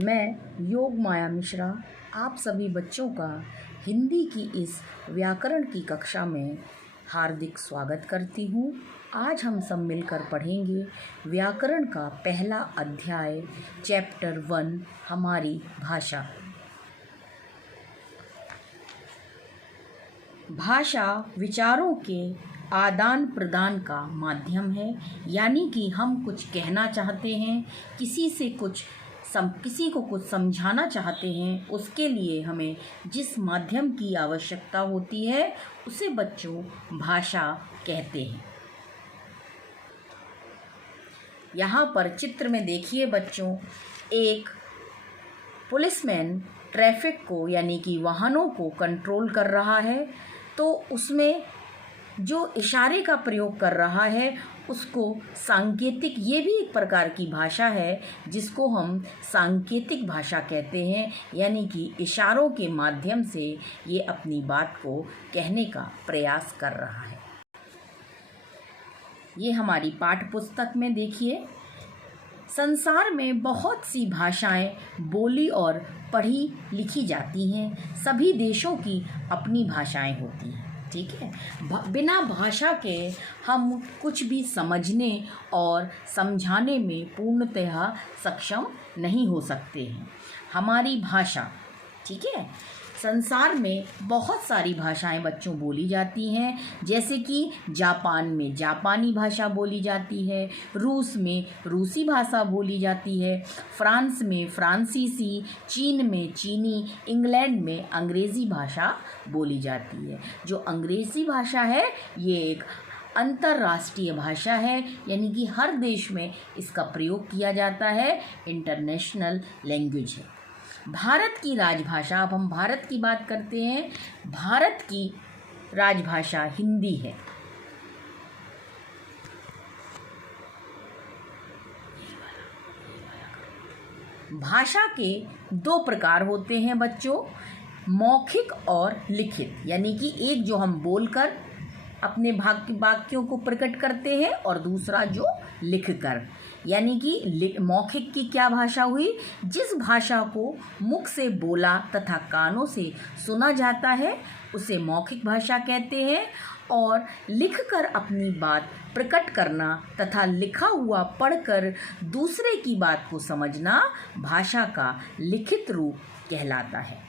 मैं योग माया मिश्रा आप सभी बच्चों का हिंदी की इस व्याकरण की कक्षा में हार्दिक स्वागत करती हूँ। आज हम सब मिलकर पढ़ेंगे व्याकरण का पहला अध्याय चैप्टर 1 हमारी भाषा। भाषा विचारों के आदान प्रदान का माध्यम है, यानी कि हम कुछ कहना चाहते हैं, किसी को कुछ समझाना चाहते हैं, उसके लिए हमें जिस माध्यम की आवश्यकता होती है उसे बच्चों भाषा कहते हैं। यहाँ पर चित्र में देखिए बच्चों, एक पुलिसमैन ट्रैफिक को यानी कि वाहनों को कंट्रोल कर रहा है, तो उसमें जो इशारे का प्रयोग कर रहा है उसको सांकेतिक, ये भी एक प्रकार की भाषा है जिसको हम सांकेतिक भाषा कहते हैं, यानी कि इशारों के माध्यम से ये अपनी बात को कहने का प्रयास कर रहा है। ये हमारी पाठ्य पुस्तक में देखिए, संसार में बहुत सी भाषाएं बोली और पढ़ी लिखी जाती हैं। सभी देशों की अपनी भाषाएं होती हैं, ठीक है। बिना भाषा के हम कुछ भी समझने और समझाने में पूर्णतः सक्षम नहीं हो सकते हैं। हमारी भाषा, ठीक है, संसार में बहुत सारी भाषाएं बच्चों बोली जाती हैं, जैसे कि जापान में जापानी भाषा बोली जाती है, रूस में रूसी भाषा बोली जाती है, फ्रांस में फ्रांसीसी, चीन में चीनी, इंग्लैंड में अंग्रेज़ी भाषा बोली जाती है। जो अंग्रेज़ी भाषा है ये एक अंतर्राष्ट्रीय भाषा है, यानी कि हर देश में इसका प्रयोग किया जाता है, इंटरनेशनल लैंग्वेज है। भारत की राजभाषा, अब हम भारत की बात करते हैं, भारत की राजभाषा हिंदी है। भाषा के दो प्रकार होते हैं बच्चों, मौखिक और लिखित, यानी कि एक जो हम बोलकर अपने वाक्यों को प्रकट करते हैं और दूसरा जो लिखकर, यानी कि मौखिक की क्या भाषा हुई, जिस भाषा को मुख से बोला तथा कानों से सुना जाता है उसे मौखिक भाषा कहते हैं, और लिखकर अपनी बात प्रकट करना तथा लिखा हुआ पढ़कर दूसरे की बात को समझना भाषा का लिखित रूप कहलाता है।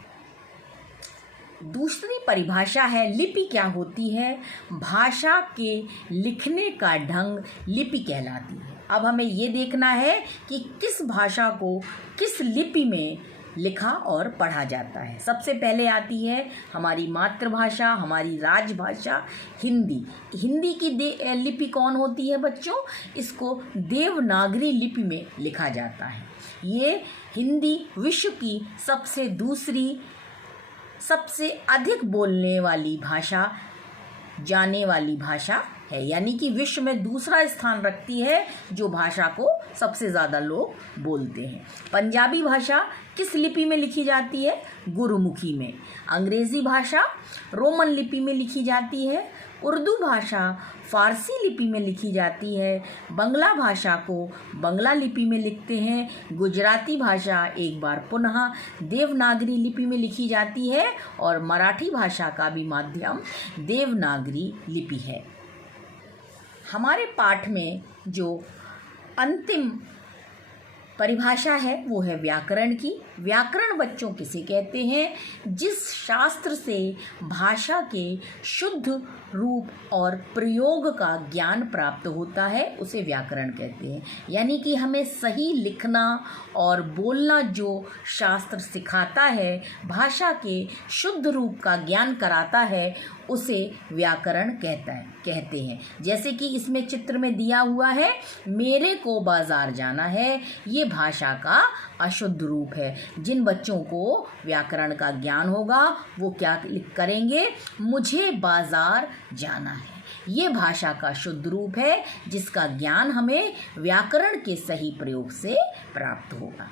दूसरी परिभाषा है लिपि। क्या होती है? भाषा के लिखने का ढंग लिपि कहलाती है। अब हमें ये देखना है कि किस भाषा को किस लिपि में लिखा और पढ़ा जाता है। सबसे पहले आती है हमारी मातृभाषा, हमारी राजभाषा हिंदी। हिंदी की लिपि कौन होती है बच्चों? इसको देवनागरी लिपि में लिखा जाता है। ये हिंदी विश्व की सबसे अधिक बोलने वाली भाषा, जाने वाली भाषा है, यानी कि विश्व में दूसरा स्थान रखती है जो भाषा को सबसे ज़्यादा लोग बोलते हैं। पंजाबी भाषा किस लिपि में लिखी जाती है? गुरुमुखी में। अंग्रेज़ी भाषा रोमन लिपि में लिखी जाती है। उर्दू भाषा फ़ारसी लिपि में लिखी जाती है। बंगला भाषा को बंगला लिपि में लिखते हैं। गुजराती भाषा एक बार पुनः देवनागरी लिपि में लिखी जाती है, और मराठी भाषा का भी माध्यम देवनागरी लिपि है। हमारे पाठ में जो अंतिम परिभाषा है वो है व्याकरण की। व्याकरण बच्चों किसे कहते हैं? जिस शास्त्र से भाषा के शुद्ध रूप और प्रयोग का ज्ञान प्राप्त होता है उसे व्याकरण कहते हैं। यानी कि हमें सही लिखना और बोलना जो शास्त्र सिखाता है, भाषा के शुद्ध रूप का ज्ञान कराता है, उसे व्याकरण कहते हैं। जैसे कि इसमें चित्र में दिया हुआ है, मेरे को बाजार जाना है, ये भाषा का अशुद्ध रूप है। जिन बच्चों को व्याकरण का ज्ञान होगा वो क्या करेंगे? मुझे बाजार जाना है। ये भाषा का शुद्ध रूप है जिसका ज्ञान हमें व्याकरण के सही प्रयोग से प्राप्त होगा।